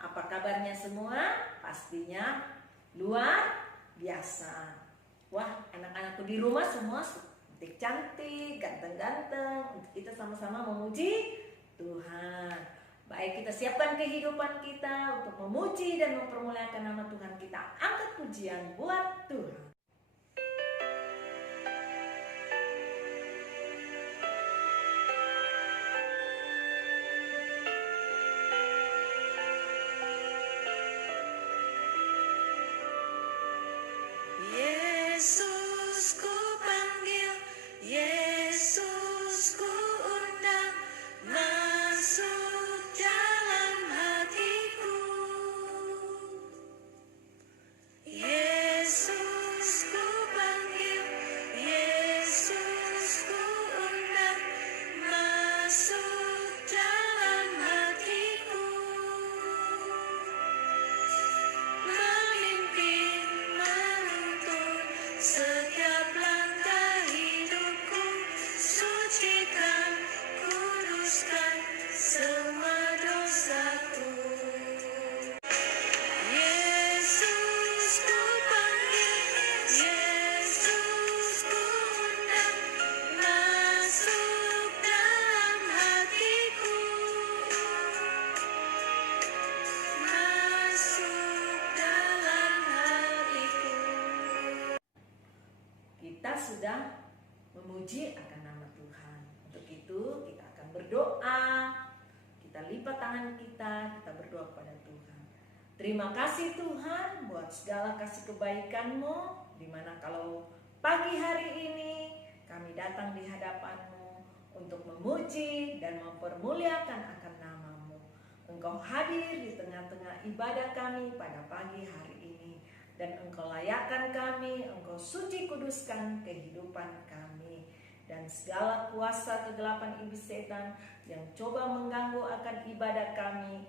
Apa kabarnya semua? Pastinya luar biasa. Wah, anak-anakku di rumah semua cantik-cantik, ganteng-ganteng. Kita sama-sama memuji Tuhan. Baik, kita siapkan kehidupan kita untuk memuji dan mempermuliakan nama Tuhan kita. Angkat pujian buat Tuhan. Yesus ku panggil, Yesus ku undang, masuk dalam hatiku. Yesus ku panggil, Yesus ku undang, masuk dalam hatiku. Memimpin, menuntun setiap langkah hidupku, sucikan, kuduskan semua dosaku. Yesus ku panggil, Yesus ku undang, masuk dalam hatiku, masuk dalam hatiku. Kita sudah memuji akan nama Tuhan. Untuk itu kita akan berdoa. Kita lipat tangan kita berdoa kepada Tuhan. Terima kasih Tuhan buat segala kasih kebaikan-Mu, dimana kalau pagi hari ini kami datang di hadapan-Mu untuk memuji dan mempermuliakan akan nama-Mu. Engkau hadir di tengah-tengah ibadah kami pada pagi hari ini. Dan Engkau layakkan kami, Engkau suci kuduskan kehidupan kami. Dan segala kuasa kegelapan iblis setan yang coba mengganggu akan ibadah kami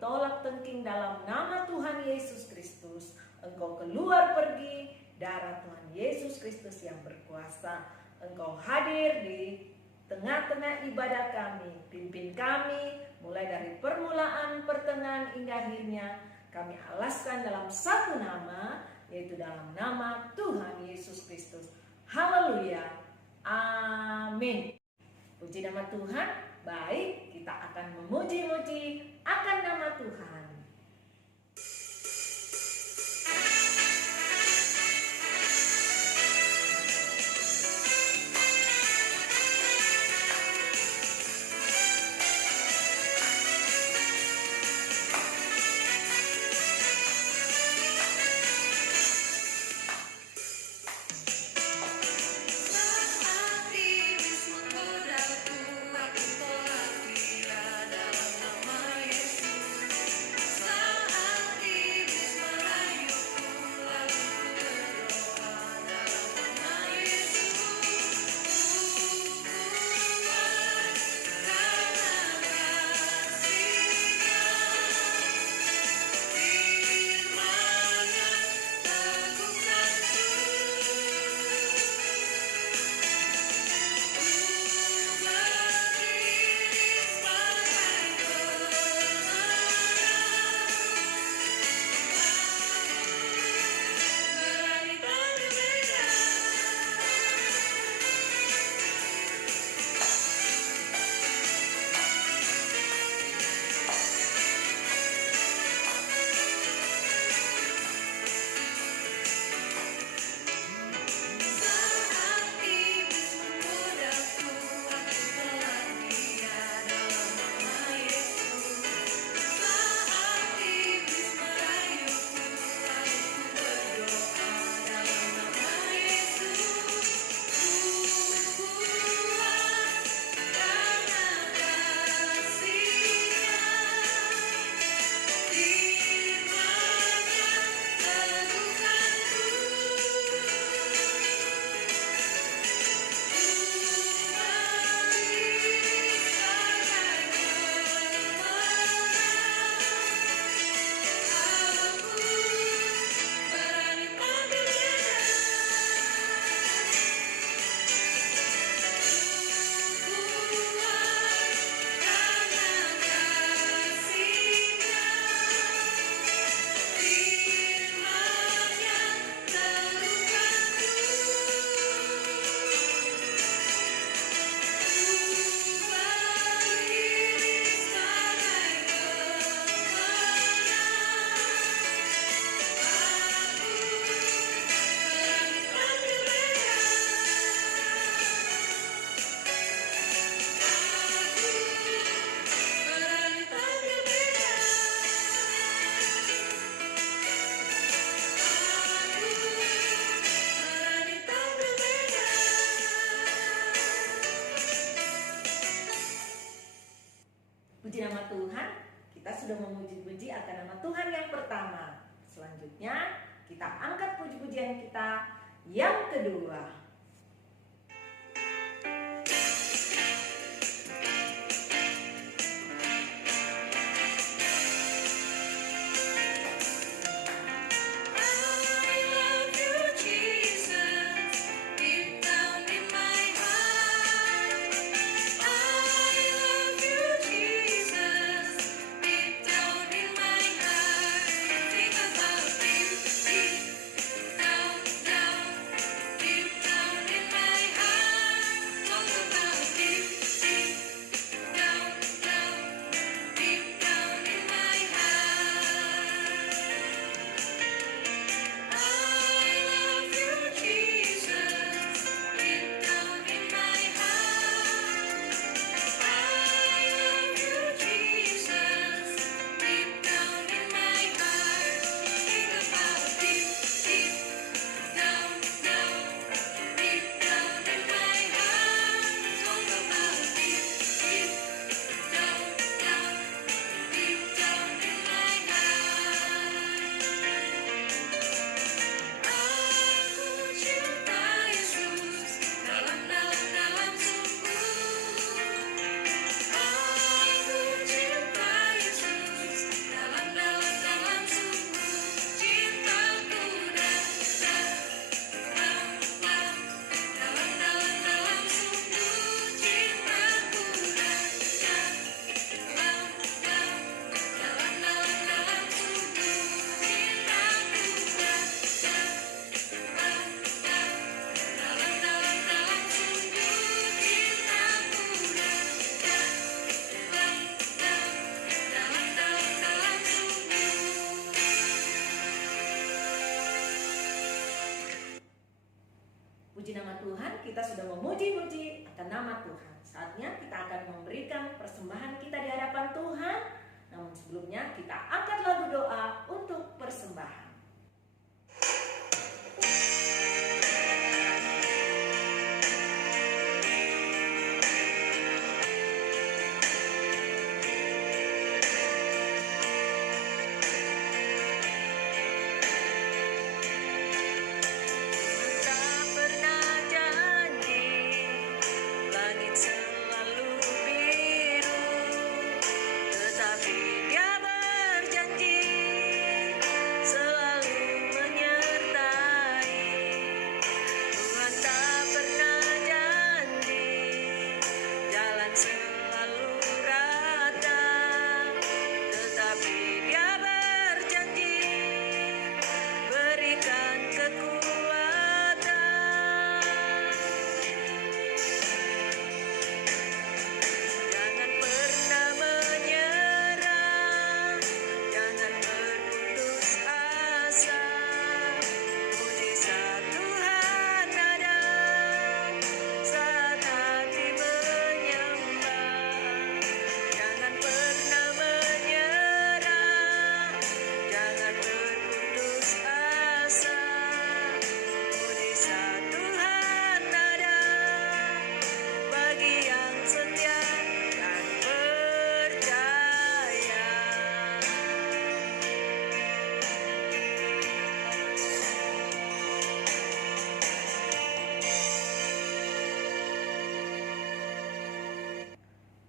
tolak tengking dalam nama Tuhan Yesus Kristus. Engkau keluar pergi, darah Tuhan Yesus Kristus yang berkuasa. Engkau hadir di tengah-tengah ibadah kami. Pimpin kami mulai dari permulaan, pertengahan hingga akhirnya. Kami alaskan dalam satu nama, yaitu dalam nama Tuhan Yesus Kristus. Haleluya. Amin. Puji nama Tuhan. Baik, kita akan memuji-muji akan nama Tuhan. Saat iblis menggodaku, aku tolak dia. Puji nama Tuhan, kita sudah memuji-puji akan nama Tuhan yang pertama. Selanjutnya, kita angkat puji-pujian kita yang kedua. Puji nama Tuhan, kita sudah memuji-muji akan nama Tuhan. Saatnya kita akan memberikan persembahan kita di hadapan Tuhan. Namun sebelumnya kita angkat lagu doa untuk persembahan.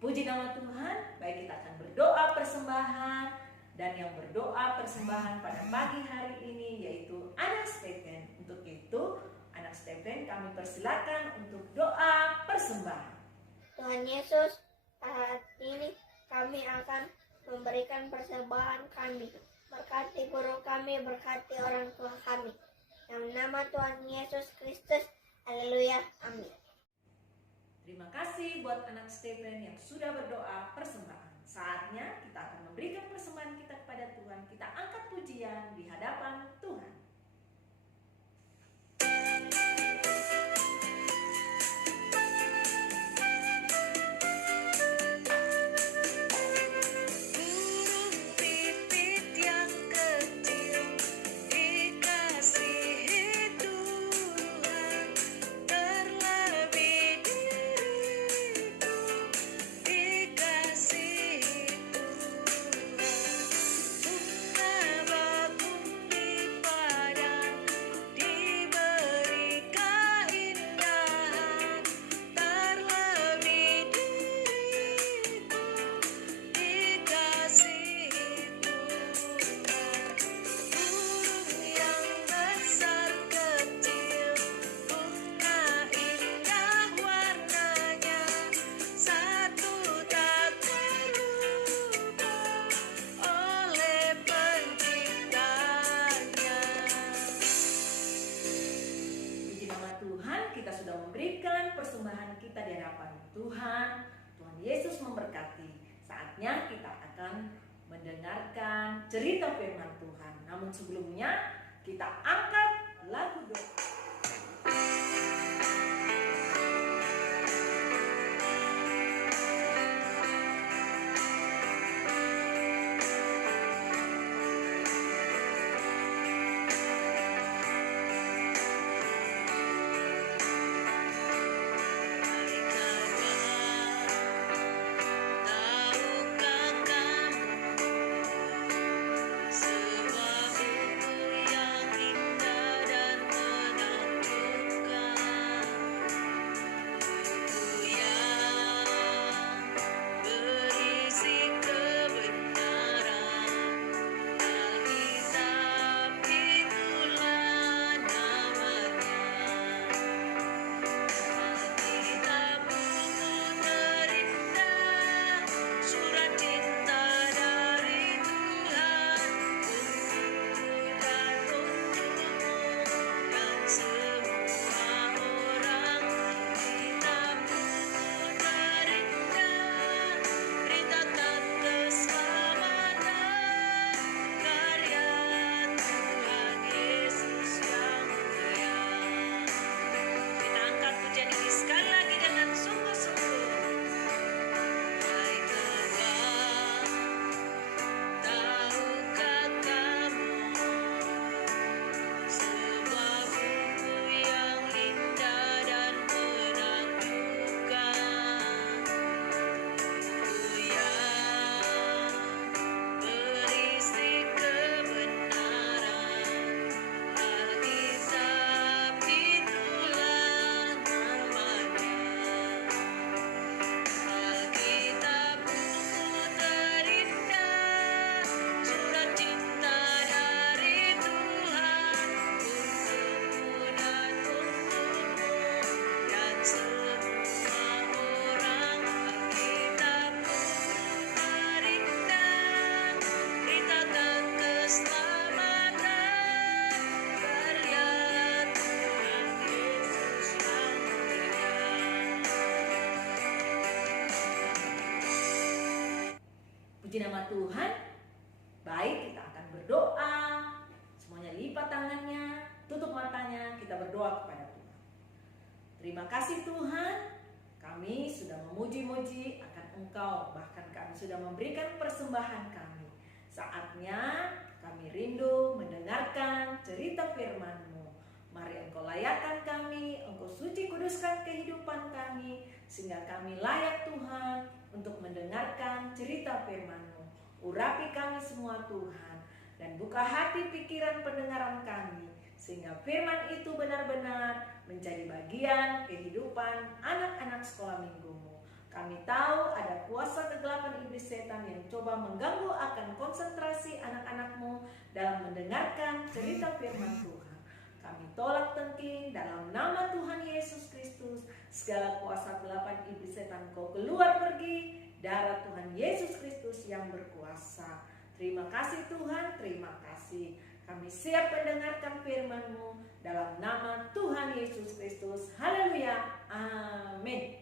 Puji nama Tuhan, baik kita akan berdoa persembahan. Dan yang berdoa persembahan pada pagi hari ini yaitu anak Stephen. Untuk itu, anak Stephen kami persilakan untuk doa persembahan. Tuhan Yesus, saat ini kami akan memberikan persembahan kami. Berkati guru kami, berkati orang tua kami. Dalam nama Tuhan Yesus Kristus, haleluya, amin. Terima kasih buat anak Stephen yang sudah berdoa persembahan. Saatnya kita akan memberikan persembahan kita kepada Tuhan. Kita angkat pujian di hadapan Tuhan. See Tuhan. Tuhan Yesus memberkati. Saatnya kita akan mendengarkan cerita firman Tuhan. Namun sebelumnya kita angkat lagu doa. Puji nama Tuhan. Baik, kita akan berdoa. Semuanya lipat tangannya, tutup matanya, kita berdoa kepada Tuhan. Terima kasih Tuhan, kami sudah memuji-muji akan Engkau, bahkan kami sudah memberikan persembahan kami. Saatnya kami rindu mendengarkan cerita firman-Mu. Mari Engkau layakkan kami, Engkau suci kuduskan kehidupan kami, sehingga kami layak Tuhan untuk mendengarkan cerita firman-Mu. Urapi kami semua Tuhan, dan buka hati pikiran pendengaran kami, sehingga firman itu benar-benar menjadi bagian kehidupan anak-anak sekolah minggu-Mu. Kami tahu ada kuasa kegelapan iblis setan yang coba mengganggu akan konsentrasi anak-anak-Mu dalam mendengarkan cerita firman Tuhan. Kami tolak tengking dalam nama Tuhan Yesus Kristus. Segala kuasa kegelapan iblis setan kau keluar pergi. Darah Tuhan Yesus Kristus yang berkuasa. Terima kasih Tuhan, terima kasih. Kami siap mendengarkan firman-Mu dalam nama Tuhan Yesus Kristus. Haleluya. Amin.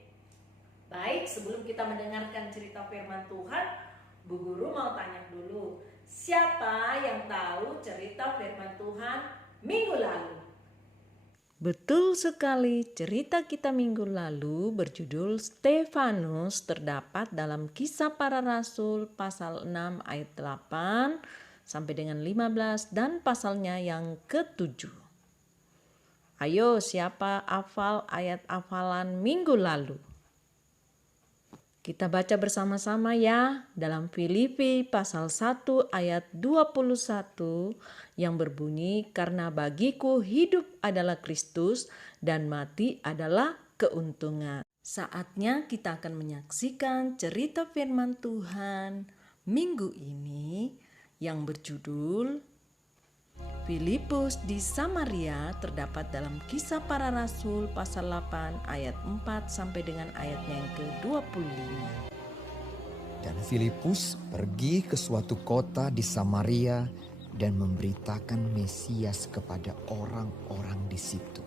Baik, sebelum kita mendengarkan cerita firman Tuhan, Bu Guru mau tanya dulu. Siapa yang tahu cerita firman Tuhan minggu lalu? Betul sekali, cerita kita minggu lalu berjudul Stefanus terdapat dalam Kisah Para Rasul pasal 6 ayat 8 sampai dengan 15 dan pasalnya yang ke-7. Ayo, siapa hafal ayat hafalan minggu lalu? Kita baca bersama-sama ya dalam Filipi pasal 1 ayat 21 yang berbunyi, karena bagiku hidup adalah Kristus dan mati adalah keuntungan. Saatnya kita akan menyaksikan cerita firman Tuhan minggu ini yang berjudul Filipus di Samaria, terdapat dalam Kisah Para Rasul pasal 8 ayat 4 sampai dengan ayatnya yang ke-25. Dan Filipus pergi ke suatu kota di Samaria dan memberitakan Mesias kepada orang-orang di situ.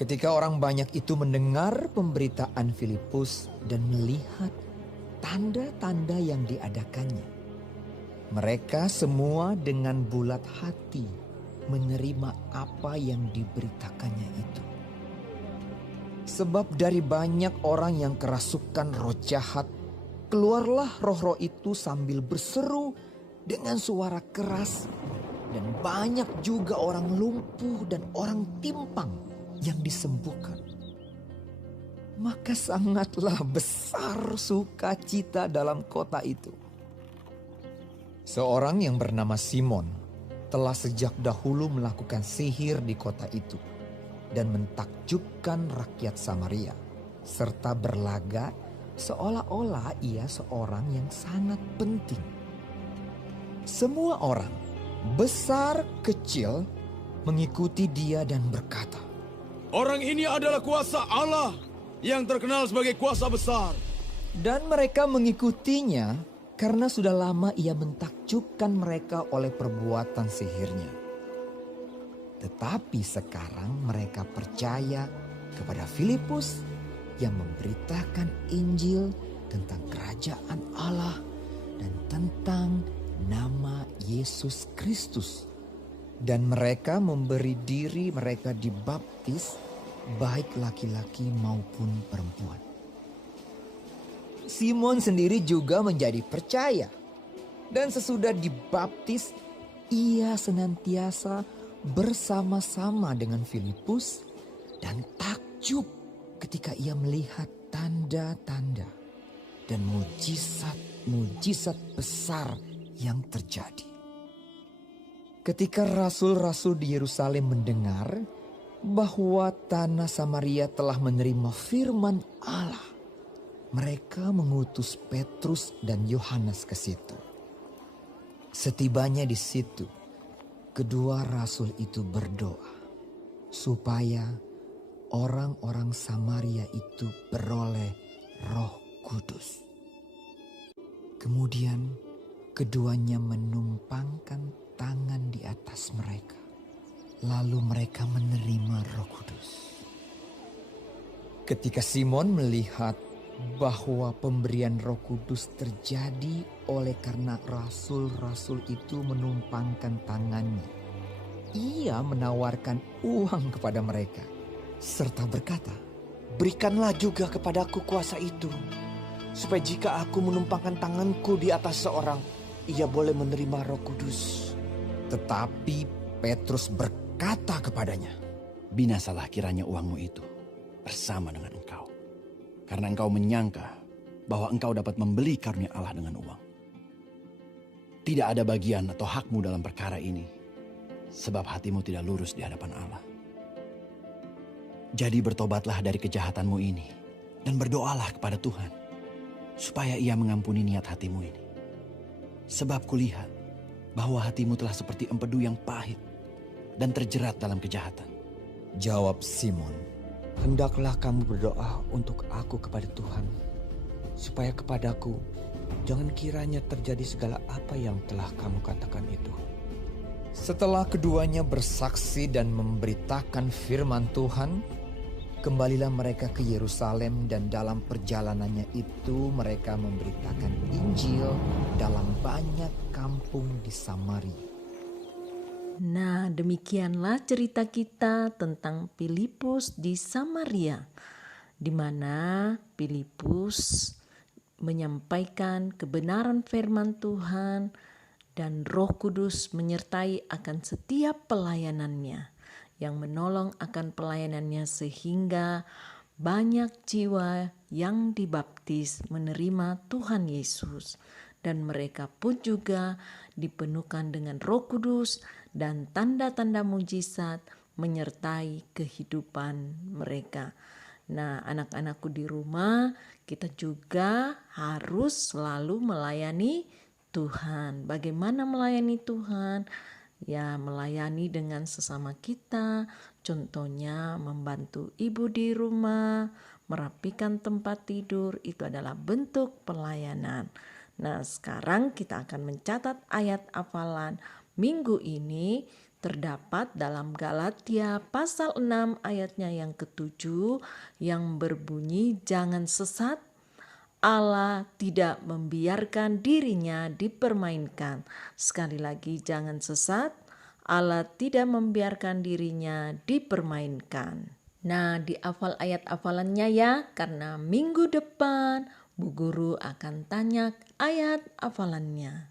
Ketika orang banyak itu mendengar pemberitaan Filipus dan melihat tanda-tanda yang diadakannya, mereka semua dengan bulat hati menerima apa yang diberitakannya itu. Sebab dari banyak orang yang kerasukan roh jahat, keluarlah roh-roh itu sambil berseru dengan suara keras, dan banyak juga orang lumpuh dan orang timpang yang disembuhkan. Maka sangatlah besar sukacita dalam kota itu. Seorang yang bernama Simon telah sejak dahulu melakukan sihir di kota itu dan mentakjubkan rakyat Samaria, serta berlagak seolah-olah ia seorang yang sangat penting. Semua orang, besar kecil, mengikuti dia dan berkata, Orang ini adalah kuasa Allah yang terkenal sebagai kuasa besar. dan mereka mengikutinya karena sudah lama ia mentakjubkan mereka oleh perbuatan sihirnya. Tetapi sekarang mereka percaya kepada Filipus yang memberitakan Injil tentang kerajaan Allah dan tentang nama Yesus Kristus. Dan mereka memberi diri mereka dibaptis, baik laki-laki maupun perempuan. Simon sendiri juga menjadi percaya. Dan sesudah dibaptis, ia senantiasa bersama-sama dengan Filipus dan takjub ketika ia melihat tanda-tanda dan mujizat-mujizat besar yang terjadi. Ketika rasul-rasul di Yerusalem mendengar bahwa tanah Samaria telah menerima firman Allah, mereka mengutus Petrus dan Yohanes ke situ. Setibanya di situ, kedua rasul itu berdoa supaya orang-orang Samaria itu beroleh Roh Kudus. Kemudian keduanya menumpangkan tangan di atas mereka, lalu mereka menerima Roh Kudus. Ketika Simon melihat bahwa pemberian Roh Kudus terjadi oleh karena rasul-rasul itu menumpangkan tangannya, ia menawarkan uang kepada mereka serta berkata, Berikanlah juga kepadaku kuasa itu, supaya jika aku menumpangkan tanganku di atas seorang, ia boleh menerima Roh Kudus. Tetapi Petrus berkata kepadanya, Binasalah kiranya uangmu itu bersama dengan engkau, karena engkau menyangka bahwa engkau dapat membeli karunia Allah dengan uang. Tidak ada bagian atau hakmu dalam perkara ini, sebab hatimu tidak lurus di hadapan Allah. Jadi bertobatlah dari kejahatanmu ini dan berdoalah kepada Tuhan, supaya Ia mengampuni niat hatimu ini. Sebab kulihat bahwa hatimu telah seperti empedu yang pahit dan terjerat dalam kejahatan. jawab Simon, Hendaklah kamu berdoa untuk aku kepada Tuhan, supaya kepadaku jangan kiranya terjadi segala apa yang telah kamu katakan itu. Setelah keduanya bersaksi dan memberitakan firman Tuhan, kembalilah mereka ke Yerusalem dan dalam perjalanannya itu mereka memberitakan Injil dalam banyak kampung di Samaria. Nah, demikianlah cerita kita tentang Filipus di Samaria, di mana Filipus menyampaikan kebenaran firman Tuhan dan Roh Kudus menyertai akan setiap pelayanannya, yang menolong akan pelayanannya sehingga banyak jiwa yang dibaptis menerima Tuhan Yesus, dan mereka pun juga dipenuhkan dengan Roh Kudus dan tanda-tanda mujizat menyertai kehidupan mereka. Nah, anak-anakku di rumah, kita juga harus selalu melayani Tuhan. Bagaimana melayani Tuhan? Ya, melayani dengan sesama kita. Contohnya membantu ibu di rumah, merapikan tempat tidur, itu adalah bentuk pelayanan. Nah, sekarang kita akan mencatat ayat hafalan minggu ini terdapat dalam Galatia pasal 6 ayatnya yang ke-7 yang berbunyi, jangan sesat, Allah tidak membiarkan dirinya dipermainkan. Sekali lagi, jangan sesat, Allah tidak membiarkan dirinya dipermainkan. Nah, dihafal ayat hafalannya ya, karena minggu depan Bu Guru akan tanya ayat hafalannya.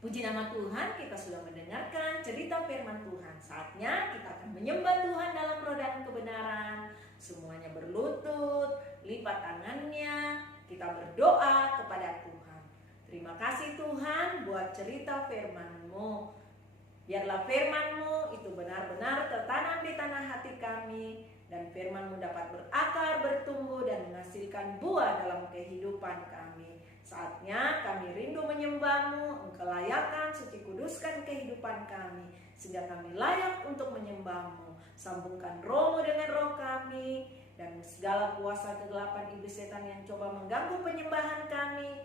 Puji nama Tuhan, kita sudah mendengarkan cerita firman Tuhan. Saatnya kita akan menyembah Tuhan dalam roh dan kebenaran. Semuanya berlutut, lipat tangannya, kita berdoa kepada Tuhan. Terima kasih Tuhan buat cerita firman-Mu. Biarlah firman-Mu itu benar-benar tertanam di tanah hati kami, dan firman-Mu dapat berakar, bertumbuh, dan menghasilkan buah dalam kehidupan kami. Saatnya kami rindu menyembah-Mu, Engkau layakan, suci kuduskan kehidupan kami, sehingga kami layak untuk menyembah-Mu. Sambungkan roh-Mu dengan roh kami, dan segala kuasa kegelapan iblis setan yang coba mengganggu penyembahan kami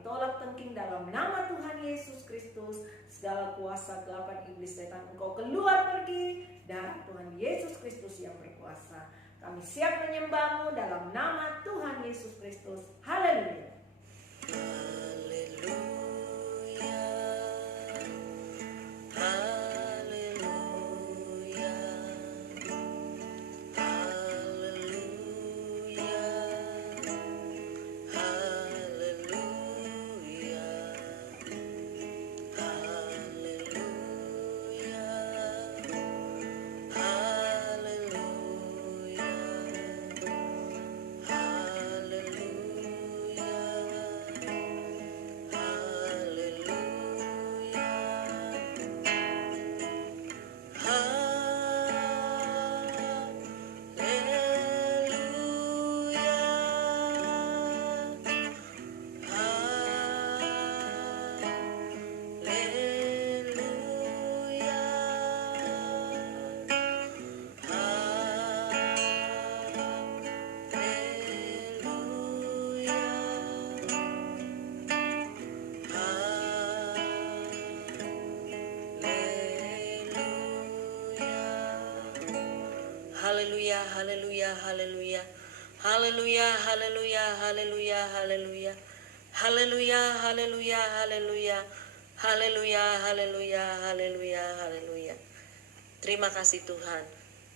tolak tengking dalam nama Tuhan Yesus Kristus. Segala kuasa kegelapan iblis setan Engkau keluar pergi, darah Tuhan Yesus Kristus yang berkuasa. Kami siap menyembah-Mu dalam nama Tuhan Yesus Kristus. Haleluya. Haleluya, haleluya, haleluya. Haleluya, haleluya, haleluya, haleluya. Haleluya, haleluya, haleluya. Haleluya, haleluya, haleluya, haleluya. Terima kasih Tuhan.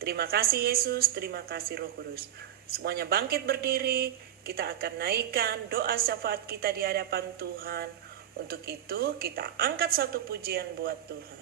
Terima kasih Yesus, terima kasih Roh Kudus. Semuanya bangkit berdiri, kita akan naikkan doa syafaat kita di hadapan Tuhan. Untuk itu kita angkat satu pujian buat Tuhan.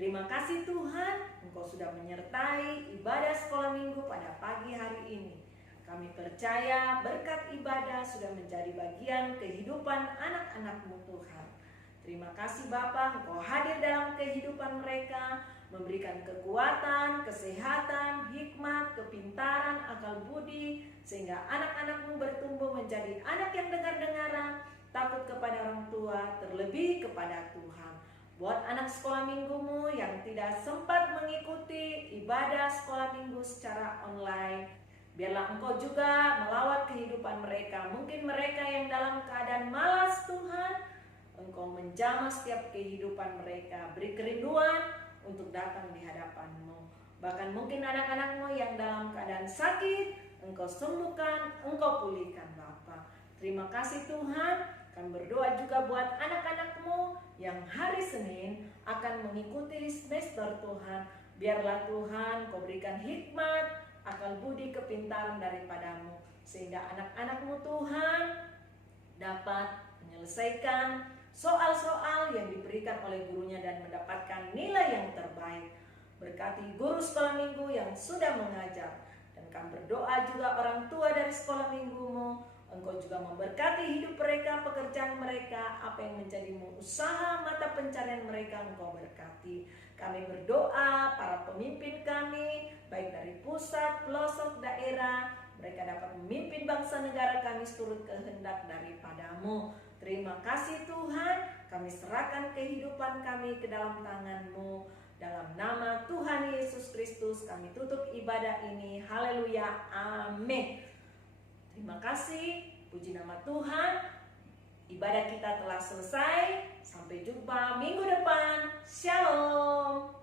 Terima kasih Tuhan, Engkau sudah menyertai ibadah sekolah minggu pada pagi hari ini. Kami percaya berkat ibadah sudah menjadi bagian kehidupan anak-anak-Mu Tuhan. Terima kasih Bapa, Engkau hadir dalam kehidupan mereka, memberikan kekuatan, kesehatan, hikmat, kepintaran, akal budi, sehingga anak-anak-Mu bertumbuh menjadi anak yang dengar-dengaran, takut kepada orang tua, terlebih kepada Tuhan. Buat anak sekolah minggu-Mu yang tidak sempat mengikuti ibadah sekolah minggu secara online, biarlah Engkau juga melawat kehidupan mereka. Mungkin mereka yang dalam keadaan malas Tuhan, Engkau menjamah setiap kehidupan mereka. Beri kerinduan untuk datang di hadapan-Mu. Bahkan mungkin anak-anak-Mu yang dalam keadaan sakit, Engkau sembuhkan, Engkau pulihkan Bapa. Terima kasih Tuhan. Kami berdoa juga buat anak-anak-Mu yang hari Senin akan mengikuti semester Tuhan. Biarlah Tuhan Kau berikan hikmat, akal budi, kepintaran daripada-Mu. Sehingga anak-anak-Mu Tuhan dapat menyelesaikan soal-soal yang diberikan oleh gurunya dan mendapatkan nilai yang terbaik. Berkati guru sekolah minggu yang sudah mengajar. Dan kami berdoa juga orang tua dari sekolah minggu-Mu. Engkau juga memberkati hidup mereka, pekerjaan mereka, apa yang menjadi usaha mata pencarian mereka, Engkau berkati. Kami berdoa para pemimpin kami, baik dari pusat, pelosok, daerah, mereka dapat memimpin bangsa negara kami seturut kehendak daripada-Mu. Terima kasih Tuhan, kami serahkan kehidupan kami ke dalam tangan-Mu. Dalam nama Tuhan Yesus Kristus kami tutup ibadah ini. Haleluya, amin. Terima kasih, puji nama Tuhan. Ibadah kita telah selesai. Sampai jumpa minggu depan. Shalom.